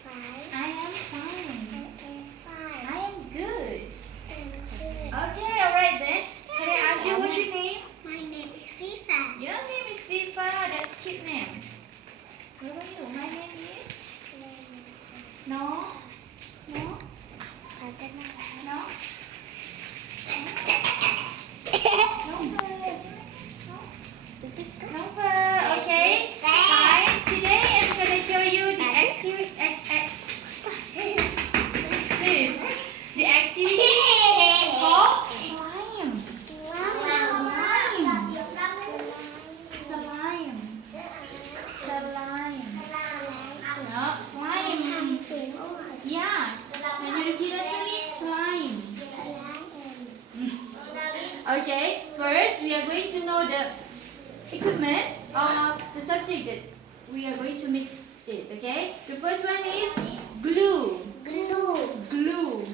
fine. I am fine. I am fine. I am good. I'm good. Okay, alright then. Can I ask you what's your name? My name is FIFA. Your name is Fifa. That's cute name. What about you? My name is? No? No? I don't know. No? No fur. Okay. Guys, today I'm gonna show you the activity. The activity called slime. Slime. No, slime. Yeah. Can you repeat after me? Slime. Okay. First, we are going to know the equipment of the subject that we are going to mix it. Okay. The first one is glue. Glue.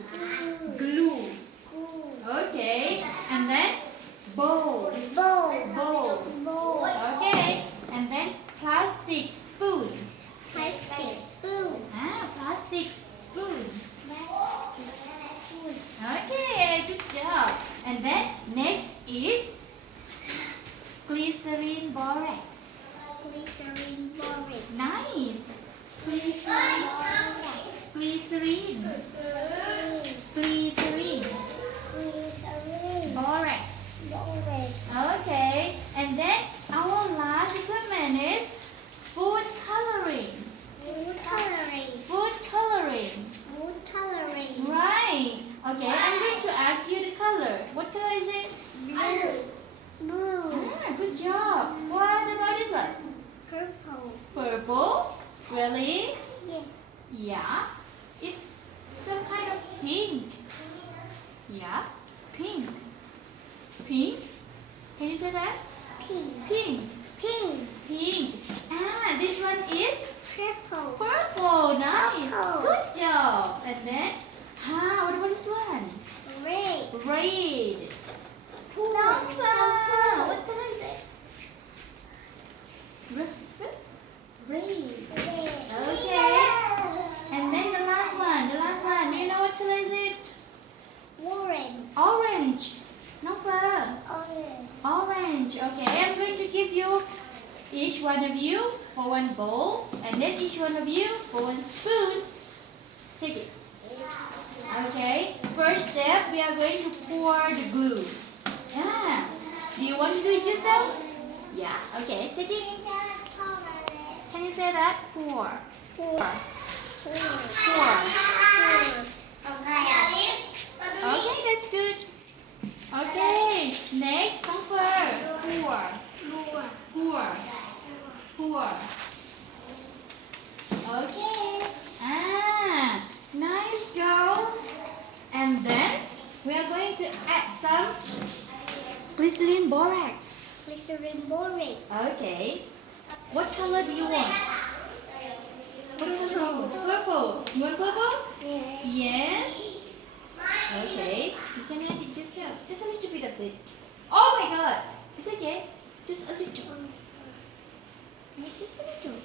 Okay. And then bowl. Okay. And then plastic spoon. Plastic spoon. Okay, good job. And then next is glycerin borax. Nice. Glycerin. Borax. Okay. And then our last equipment is food coloring. Right. Okay, I'm going to ask you the color. What color is it? Blue. Ah, good job. What about this one? Purple? Really? Yes. Yeah. It's some kind of pink. Yeah. Pink. Can you say that? Pink. Ah, this one is purple. Nice. Purple. Good job. And then, what about this one? Red. Number. What color is it? Red. Okay. And then the last one. Do you know what color is it? Orange. Number. Orange. Okay, I'm going to give you each one of you for one bowl, and then each one of you for one spoon. Take it. Okay. First step, we are going to pour the glue. Yeah. Do you want to do it yourself? Yeah. Okay. Take it. Can you say that? Pour. Okay, that's good. Okay, next, come first. Pour. Okay. Nice, girls. And then we are going to add some glycerin borax. Okay. What color do you want? Purple. You want purple? Yes. Okay, you can add it yourself. Just a little bit of it. Oh my god! It's okay. Just a little. Just a little.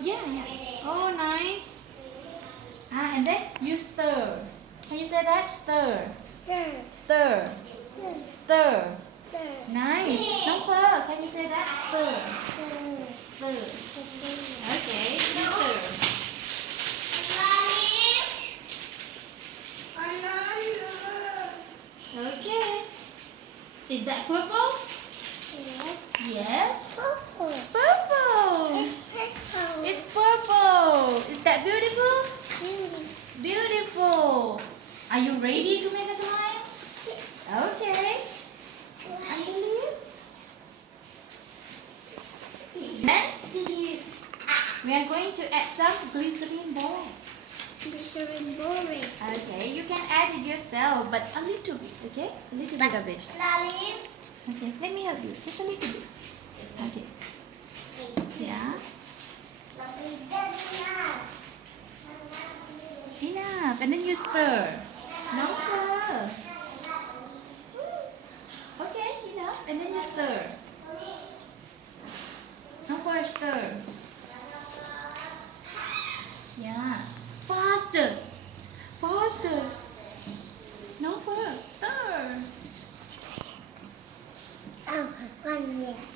Yeah. Oh, nice. And then you stir. Can you say that? Stir. Nice. Number. Can you say that? Stir. Okay, you stir. Okay. Is that purple? Yes. Purple. It's purple. Is that beautiful? Beautiful. Are you ready to make a slime? Okay. I believe. Then we are going to add some glycerin borax. Okay, you can add it yourself, but a little bit, okay? A little bit of it. Okay, let me help you. Just a little bit. Okay. Yeah. Enough. And then you stir. Number. Okay, enough. And then you stir. Number stir. Yeah.